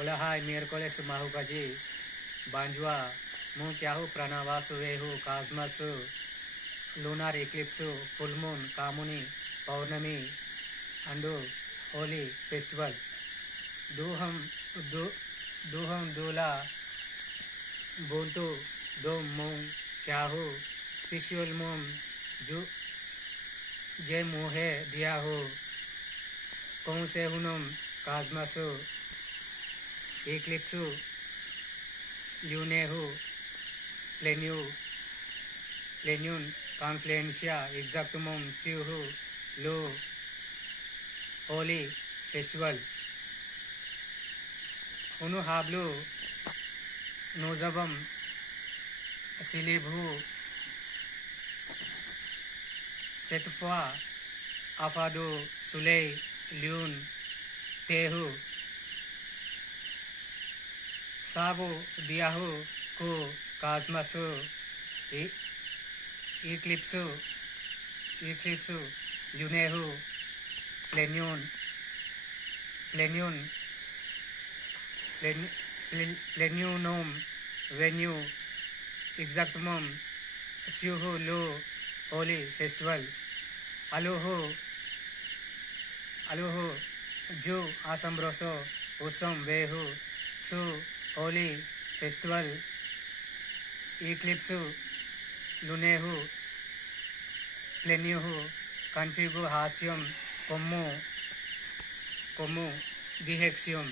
Hola, hi, miércoles mahukaji, banjua, mu kyahu pranavasu vehu, cosmosu, lunar eclipse, full moon, kamuni, paurnami, and holy festival. Duham, du, duham dula, buntu, do moon, kyahu, special moon, ju, je muhe diya ho, कौन से हुनम काजमासु एक्लिप्सु ल्यूनेहु प्लेन्यून कॉन्फ्लुएंशिया एग्जैक्टुमम स्यूहु लो Holi festival उनु हाब्लु नोजबम सिलिबु सेतफा अफादु सुले ल्यून तेहु साबु दियाहु को काजमसु इक्लिप्सु ल्यूनेहु प्लेन्यूनोम वेन्यू एग्जैक्टमम स्यूहु लो Holi festival Aluhu Ju Asambroso Usam Vehu Su Holy Festival Eclipse Lunehu Pleniuhu Configu Hasium Como Dihexium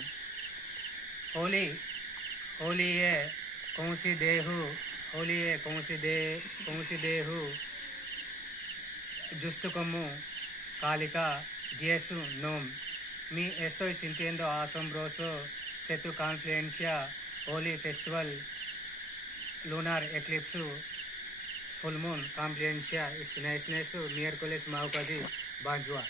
Holy ye Konsi Dehu Justo como Kalika Jesu nom. Mi estoy sintiendo asombroso se tu confluencia Holy Festival Lunar Eclipse Full Moon Confluencia is nice miércoles maukadi banjua.